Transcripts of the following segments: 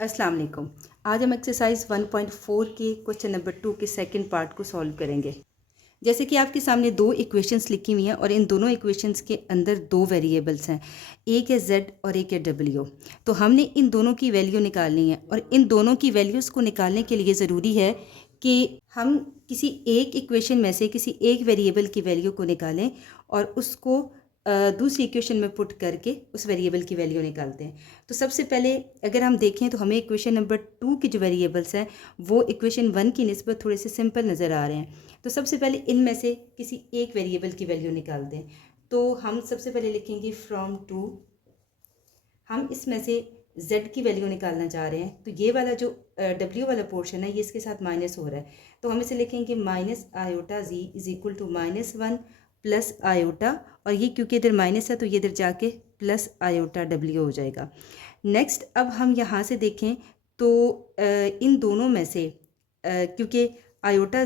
अस्सलाम वालेकुम। आज हम एक्सरसाइज 1.4 के क्वेश्चन नंबर 2 के सेकंड पार्ट को सॉल्व करेंगे। जैसे कि आपके सामने दो इक्वेशंस लिखी हुई हैं और इन दोनों इक्वेशंस के अंदर दो वेरिएबल्स हैं, एक है z और एक है w। तो हमने इन दोनों की वैल्यू निकालनी है और इन दोनों की वैल्यूज़ को निकालने के लिए ज़रूरी है कि हम किसी एक इक्वेशन में से किसी एक वेरिएबल की वैल्यू को निकालें और उसको दूसरी इक्वेशन में पुट करके उस वेरिएबल की वैल्यू निकालते हैं। तो सबसे पहले अगर हम देखें तो हमें इक्वेशन नंबर 2 की जो वेरिएबल्स हैं वो इक्वेशन 1 की निस्बत थोड़े से सिंपल नज़र आ रहे हैं। तो सबसे पहले इनमें से किसी एक वेरिएबल की वैल्यू निकालते हैं। तो हम सबसे पहले लिखेंगे फ्रॉम टू, हम इसमें से z की वैल्यू निकालना चाह रहे हैं। तो ये वाला जो w वाला पोर्शन है ये इसके साथ माइनस हो रहा है, तो हम इसे लिखेंगे minus iota z is equal to -1 plus iota, और ये क्योंकि इधर माइनस है तो ये इधर जाके प्लस आयोटा w हो जाएगा। नेक्स्ट अब हम यहाँ से देखें तो इन दोनों में से क्योंकि आयोटा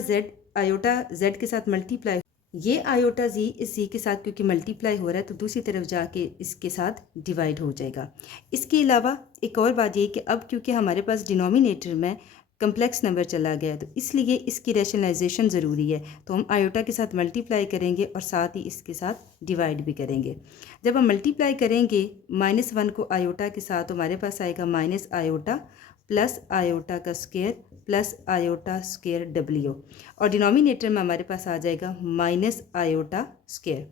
z के साथ मल्टीप्लाई, ये आयोटा जी इस जी के साथ क्योंकि मल्टीप्लाई हो रहा है तो दूसरी तरफ जाके इसके साथ डिवाइड हो जाएगा। इसके अलावा एक और बात ये कि अब क्योंकि हमारे पास डिनोमिनेटर में कम्प्लेक्स नंबर चला गया है तो इसलिए इसकी रैशनलाइजेशन ज़रूरी है। तो हम आयोटा के साथ मल्टीप्लाई करेंगे और साथ ही इसके साथ डिवाइड भी करेंगे। जब हम मल्टीप्लाई करेंगे -1 को आयोटा के साथ तो हमारे पास आएगा माइनस आयोटा प्लस आयोटा का square plus iota square w, और डिनोमिनेटर में हमारे पास आ जाएगा माइनस आयोटा स्क्वायर।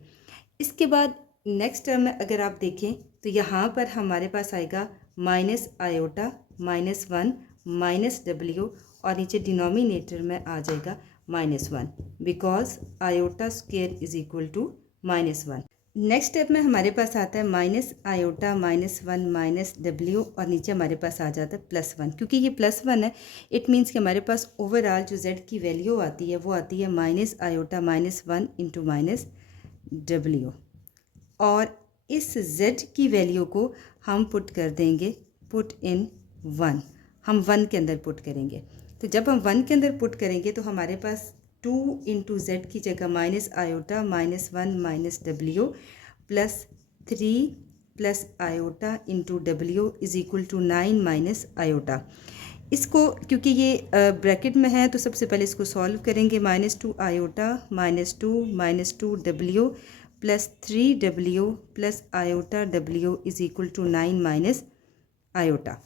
इसके बाद नेक्स्ट टर्म में अगर आप देखें तो यहाँ पर हमारे पास आएगा माइनस आयोटा -1 माइनस w, और नीचे डिनोमिनेटर में आ जाएगा -1 because iota square is equal to -1। Next step में हमारे पास आता है माइनस आयोटा -1 माइनस w, और नीचे हमारे पास आ जाता है +1। क्योंकि ये +1 है इट मीन्स कि हमारे पास ओवरऑल जो z की वैल्यू आती है वो आती है minus iota -1 into minus w, और इस z की वैल्यू को हम पुट कर देंगे पुट इन 1, हम 1 के अंदर पुट करेंगे। तो जब हम 1 के अंदर पुट करेंगे तो हमारे पास 2 इंटू जेड की जगह minus iota -1 minus w plus 3 plus iota into w is equal to 9 minus iota. इसको क्योंकि ये ब्रैकेट में है तो सबसे पहले इसको सॉल्व करेंगे। -2 iota -2 w plus 3w plus iota w is equal to 9 minus iota.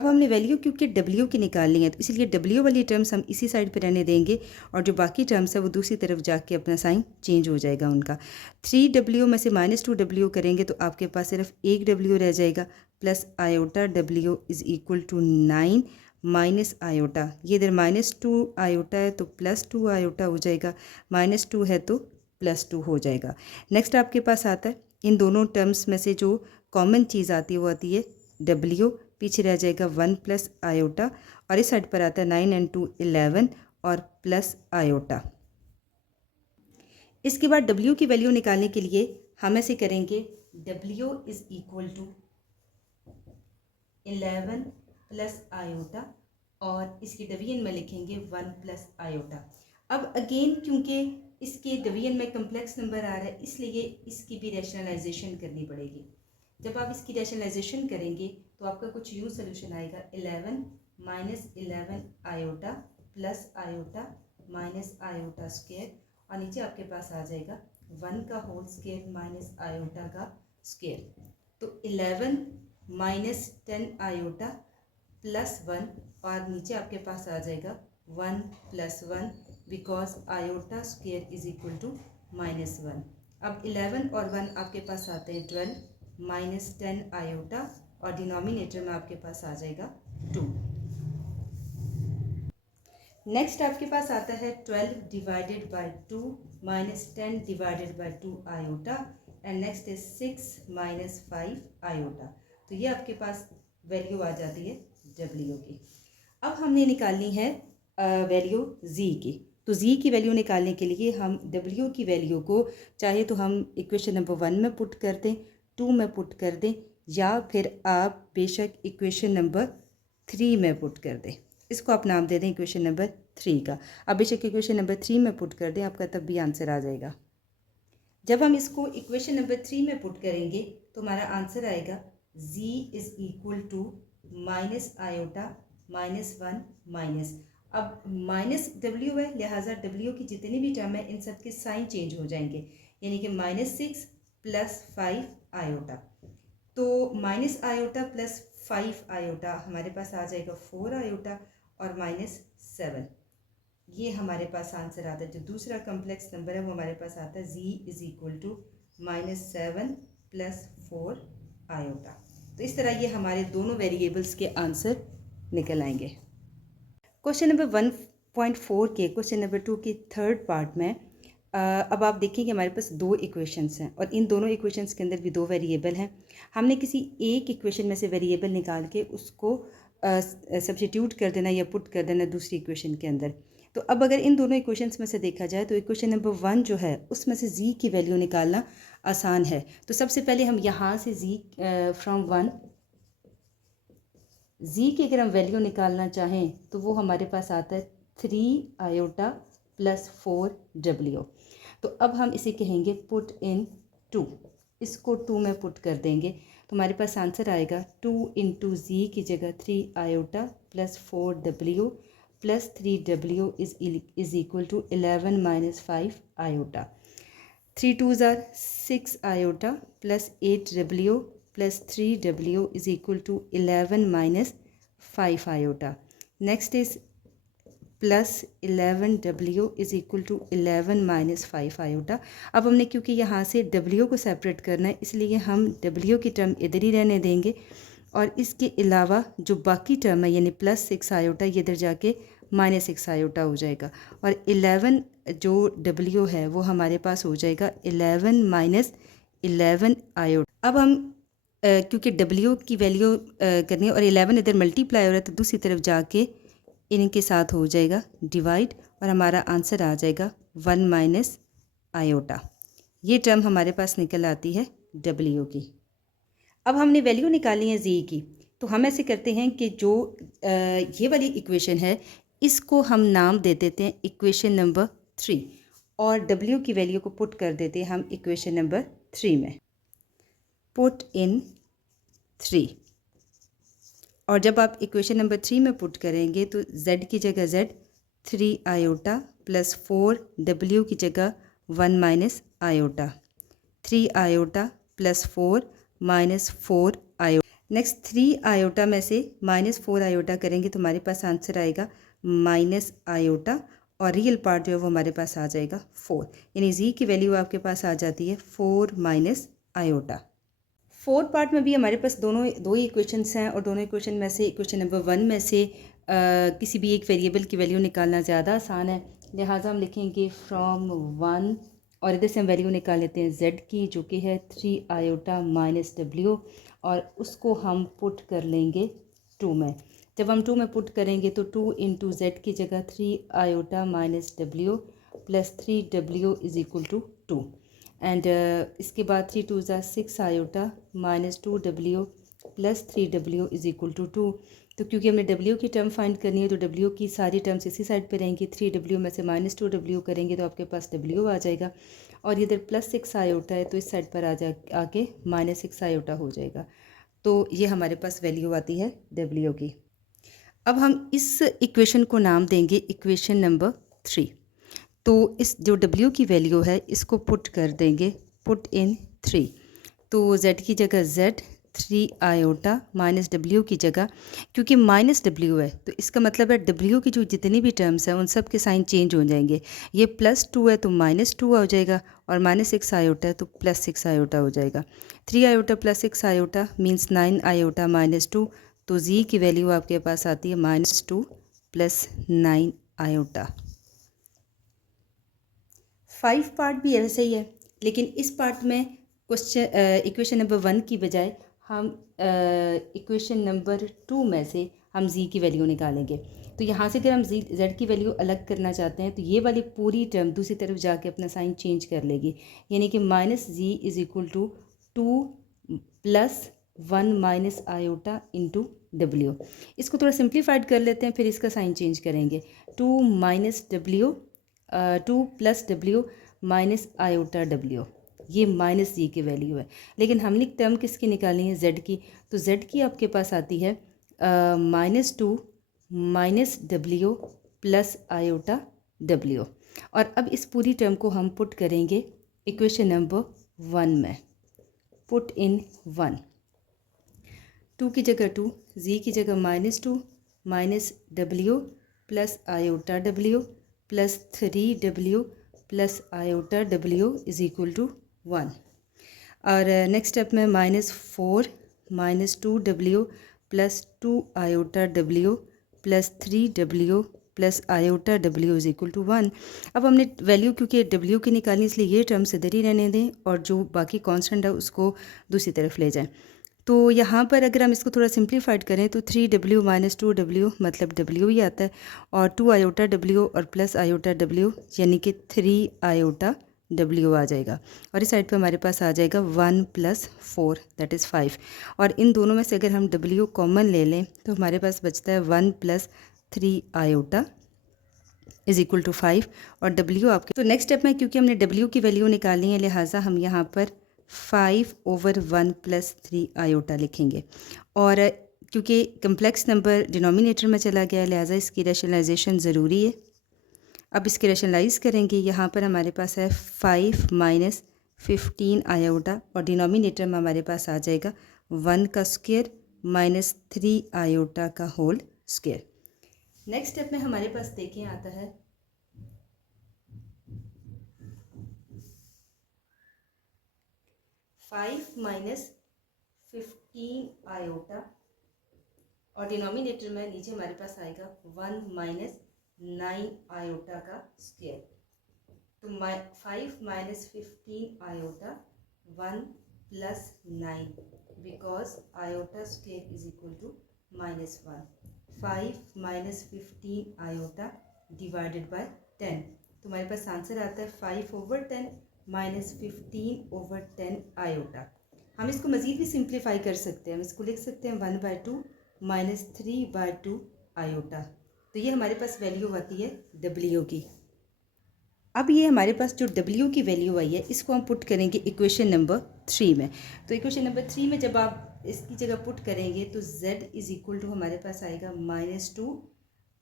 अब हमने वैल्यू क्योंकि w की निकालनी है तो इसलिए w वाली टर्म्स हम इसी साइड पर रहने देंगे और जो बाकी टर्म्स है वो दूसरी तरफ जाके अपना साइन चेंज हो जाएगा उनका। 3w में से -2w करेंगे तो आपके पास सिर्फ एक w रह जाएगा plus iota w is equal to 9 minus iota. ये इधर -2 आयोटा है तो +2 आयोटा हो जाएगा, -2 है तो +2 हो जाएगा। नेक्स्ट आपके पास आता है इन दोनों टर्म्स में से जो कॉमन चीज़ आती है वो आती है w, पीछे रह जाएगा 1 प्लस आयोटा, और इस साइड पर आता है 9 and 2 11 और प्लस आयोटा। इसके बाद w की वैल्यू निकालने के लिए हम ऐसे करेंगे w is equal to 11 plus iota, और इसकी डिवीजन में लिखेंगे 1 प्लस आयोटा। अब अगेन क्योंकि इसके डिवीजन में कम्प्लेक्स नंबर आ रहा है इसलिए इसकी भी रैशनलाइजेशन करनी पड़ेगी। जब आप इसकी रैशनलाइजेशन करेंगे तो आपका कुछ यूँ सोल्यूशन आएगा 11 minus 11 iota plus iota minus iota square, और नीचे आपके पास आ जाएगा 1 का होल स्क्वायर माइनस आयोटा का स्क्वायर। तो 11 माइनस 10 आयोटा प्लस 1, और नीचे आपके पास आ जाएगा 1 plus 1 because iota square is equal to -1। अब 11 और 1 आपके पास आते हैं 12 माइनस 10 आयोटा, और डिनोमिनेटर में आपके पास आ जाएगा 2। नेक्स्ट आपके पास आता है 12 divided by 2 minus 10 divided by 2 iota, and next is 6 minus 5 iota. तो ये आपके पास वैल्यू आ जाती है w की। अब हमने निकालनी है वैल्यू z की। तो z की वैल्यू निकालने के लिए हम w की वैल्यू को चाहे तो हम इक्वेशन नंबर 1 में पुट कर दें, 2 में पुट कर दें, या फिर आप बेशक इक्वेशन नंबर 3 में पुट कर दें। इसको आप नाम दे दें इक्वेशन नंबर 3 का। अब बेशक इक्वेशन नंबर 3 में पुट कर दें, आपका तब भी आंसर आ जाएगा। जब हम इसको इक्वेशन नंबर 3 में पुट करेंगे तो हमारा आंसर आएगा z is equal to minus iota minus 1 minus, अब माइनस डब्ल्यू है, लिहाजा डब्ल्यू की जितनी भी टर्म है इन सब के साइन चेंज हो जाएंगे, यानी कि -6 + 5 आयोटा। तो माइनस आयोटा प्लस 5 आयोटा हमारे पास आ जाएगा 4 आयोटा और -7। ये हमारे पास आंसर आता है। जो दूसरा कम्प्लेक्स नंबर है वो हमारे पास आता है z = -7 + 4 आयोटा। तो इस तरह ये हमारे दोनों वेरिएबल्स के आंसर निकल आएंगे। क्वेश्चन नंबर 1.4 के क्वेश्चन नंबर 2 की थर्ड पार्ट में अब आप देखें कि हमारे पास दो इक्वेशंस हैं और इन दोनों इक्वेशंस के अंदर भी दो वेरिएबल हैं। हमने किसी एक इक्वेशन में से वेरिएबल निकाल के उसको सब्स्टिट्यूट कर देना या पुट कर देना दूसरी इक्वेशन के अंदर। तो अब अगर इन दोनों इक्वेशंस में से देखा जाए तो इक्वेशन नंबर 1 जो है उसमें से z की वैल्यू निकालना आसान है। तो सबसे पहले हम यहाँ से z फ्रॉम 1 z की अगर हम वैल्यू निकालना चाहें तो वो हमारे पास आता है 3 आयोटा + 4 w। तो अब हम इसे कहेंगे पुट इन 2, इसको 2 में पुट कर देंगे तो हमारे पास आंसर आएगा 2 × z की जगह 3 iota + 4 w + 3 w is equal to 11 - 5 iota. 3 2s are 6 iota plus 8 w plus 3 w is equal to 11 - 5 iota. Next is plus 11 w is equal to 11 - 5 iota. अब हमने क्योंकि यहाँ से w को सेपरेट करना है इसलिए हम w की टर्म इधर ही रहने देंगे और इसके अलावा जो बाकी टर्म है यानी +6 आयोटा ये इधर जाके -6 आयोटा हो जाएगा और 11 जो w है वो हमारे पास हो जाएगा 11 - 11 आयोटा। अब हम क्योंकि w की वैल्यू करनी है और 11 इधर मल्टीप्लाई हो रहा है तो दूसरी तरफ जाके इनके साथ हो जाएगा डिवाइड और हमारा आंसर आ जाएगा 1 - आयोटा। ये टर्म हमारे पास निकल आती है w की। अब हमने वैल्यू निकाली है z की, तो हम ऐसे करते हैं कि जो ये वाली इक्वेशन है इसको हम नाम दे देते हैं इक्वेशन नंबर 3 और w की वैल्यू को पुट कर देते हैं हम इक्वेशन नंबर 3 में। पुट इन 3 और जब आप इक्वेशन नंबर 3 में पुट करेंगे तो z की जगह z 3 आयोटा + 4 w की जगह 1 - iota 3 iota + 4 -4 iota. Next 3 iota में से -4 आयोटा करेंगे तो हमारे पास आंसर आएगा - आयोटा और रियल पार्ट जो है वो हमारे पास आ जाएगा 4, यानी z की वैल्यू आपके पास आ जाती है 4 - आयोटा। फोर्थ पार्ट में भी हमारे पास दो ही इक्वेशंस हैं और दोनों इक्वेशन में से इक्वेशन नंबर 1 में से किसी भी एक वेरिएबल की वैल्यू निकालना ज़्यादा आसान है, लिहाजा हम लिखेंगे फ्रॉम 1 और इधर से हम वैल्यू निकाल लेते हैं z की जो कि है 3 आयोटा -w और उसको हम पुट कर लेंगे 2 में। जब हम 2 में पुट करेंगे तो 2 × z की जगह 3 iota -w + 3w is equal to 2 and इसके बाद 3 2s are 6 iota -2w + 3w is equal to 2। तो क्योंकि हमने w की टर्म फाइंड करनी है तो w की सारी टर्म्स इसी साइड पे रहेंगी। 3w में से -2w करेंगे तो आपके पास w आ जाएगा और इधर +6 आयोटा है तो इस साइड पर आके -6 आयोटा हो जाएगा। तो ये हमारे पास वैल्यू आती है w की। अब हम इस इक्वेशन को नाम देंगे इक्वेशन नंबर 3। तो इस जो w की वैल्यू है इसको पुट कर देंगे पुट इन 3। तो z की जगह z 3 आयोटा -w की जगह, क्योंकि -w है तो इसका मतलब है w की जो जितनी भी टर्म्स हैं उन सब के साइन चेंज हो जाएंगे। ये +2 है तो -2 हो जाएगा और -6 आयोटा है तो +6 आयोटा हो जाएगा। 3 आयोटा +6 आयोटा मीन्स 9 आयोटा -2, तो z की वैल्यू आपके पास आती है -2 + 9 आयोटा। 5 पार्ट भी ऐसे ही है, लेकिन इस पार्ट में क्वेश्चन इक्वेशन नंबर 1 की बजाय हम इक्वेशन नंबर 2 में से हम z की वैल्यू निकालेंगे। तो यहाँ से अगर हम z की वैल्यू अलग करना चाहते हैं तो ये वाली पूरी टर्म दूसरी तरफ जाके अपना साइन चेंज कर लेगी, यानी कि -z is equal to 2 + 1 - iota into w। इसको थोड़ा सिंप्लीफाइड कर लेते हैं, फिर इसका साइन चेंज करेंगे। 2 + w - आयोटा w, ये -z की वैल्यू है। लेकिन हमने टर्म किसकी निकालनी है z की, तो z की आपके पास आती है -2 minus W plus iota W. और अब इस पूरी टर्म को हम पुट करेंगे इक्वेशन नंबर 1 में। पुट इन 1, 2 की जगह 2, जी की जगह -2 minus W plus iota W plus 3w plus iota W is equal to 1। और नेक्स्ट स्टेप में -4 minus 2w plus 2 iota W plus 3w plus iota W is equal to 1। अब हमने value क्योंकि W की निकालनी, इसलिए ये टर्म्स इधर ही रहने दें और जो बाकी कांस्टेंट है उसको दूसरी तरफ ले जाएं। तो यहाँ पर अगर हम इसको थोड़ा सिंप्लीफाइड करें तो 3w माइनस 2w मतलब w ही आता है, और 2 आयोटा w और प्लस आयोटा w यानी कि 3 आयोटा w आ जाएगा। और इस साइड पे हमारे पास आ जाएगा 1 + 4 दैट इज़ 5। और इन दोनों में से अगर हम w कॉमन ले लें तो हमारे पास बचता है 1 + 3 आयोटा इज़ इक्वल टू 5। और w आपके, तो नेक्स्ट स्टेप में क्योंकि हमने w की वैल्यू निकालनी है लिहाजा हम यहाँ पर 5/1 + 3 आयोटा लिखेंगे। और क्योंकि कम्प्लेक्स नंबर डिनोमिनेटर में चला गया लिहाजा इसकी रैशनलाइजेशन ज़रूरी है। अब इसके रैशनलाइज करेंगे, यहाँ पर हमारे पास है 5 - 15 आयोटा और डिनोमिनेटर में हमारे पास आ जाएगा 1 का स्क्वायर माइनस 3 आयोटा का होल स्क्वायर। नेक्स्ट स्टेप में हमारे पास देखें आता है 5 - 15 आयोटा और डिनोमिनेटर में नीचे हमारे पास आएगा 1 - 9 आयोटा का स्क्वायर। तो 5 - 15 iota 1 + 9 because iota square is equal to -1। 5 - 15 iota divided by 10, तो हमारे पास आंसर आता है 5/10 - 15/10 आयोटा। हम इसको मज़ीद भी सिंप्लीफाई कर सकते हैं, हम इसको लिख सकते हैं 1/2 - 3/2 आयोटा। तो ये हमारे पास वैल्यू आती है w की। अब ये हमारे पास जो w की वैल्यू आई है इसको हम पुट करेंगे इक्वेशन नंबर 3 में। तो इक्वेशन नंबर 3 में जब आप इसकी जगह पुट करेंगे तो z इज़ इक्वल टू हमारे पास आएगा -2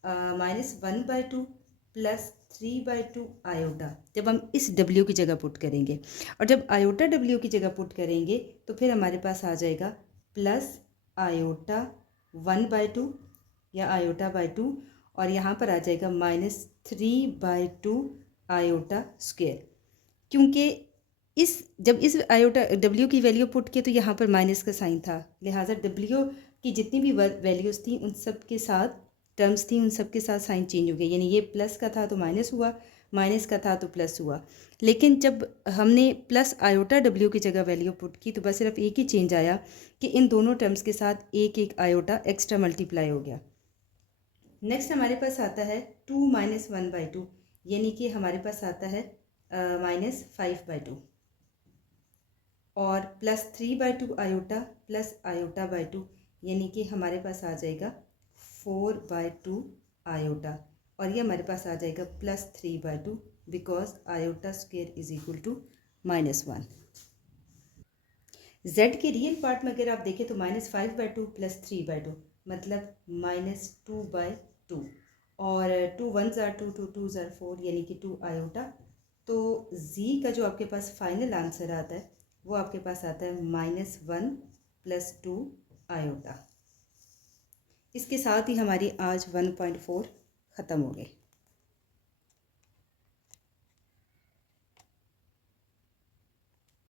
-1/2 प्लस 3/2 आयोटा, जब हम इस w की जगह पुट करेंगे। और जब आयोटा w की जगह पुट करेंगे तो फिर हमारे पास आ जाएगा प्लस आयोटा 1/2 या आयोटा बाय 2, और यहाँ पर आ जाएगा -3/2 आयोटा स्क्वायर। क्योंकि जब इस आयोटा w की वैल्यू पुट किए तो यहाँ पर माइनस का साइन था, लिहाजा w की जितनी भी वैल्यूज़ थी उन सब के साथ टर्म्स थी उन सब के साथ साइन चेंज हो गया, यानी ये प्लस का था तो माइनस हुआ, माइनस का था तो प्लस हुआ। लेकिन जब हमने प्लस आयोटा w की जगह वैल्यू पुट की तो बस सिर्फ एक ही चेंज आया कि इन दोनों टर्म्स के साथ एक एक आयोटा एक्स्ट्रा मल्टीप्लाई हो गया। नेक्स्ट हमारे पास आता है 2 - 1/2 यानी कि हमारे पास आता है -5/2 और plus 3/2 iota plus iota by 2 यानी कि हमारे पास आ जाएगा 4/2 आयोटा, और ये हमारे पास आ जाएगा plus 3/2 because iota square is equal to -1। z के रियल पार्ट में अगर आप देखें तो -5/2 प्लस 3/2 मतलब -2/2, और 2 1s are 2, 2 2s are 4 यानी कि 2 आयोटा। तो z का जो आपके पास फाइनल आंसर आता है वो आपके पास आता है -1 + 2 आयोटा। इसके साथ ही हमारी आज 1.4 ख़त्म हो गई।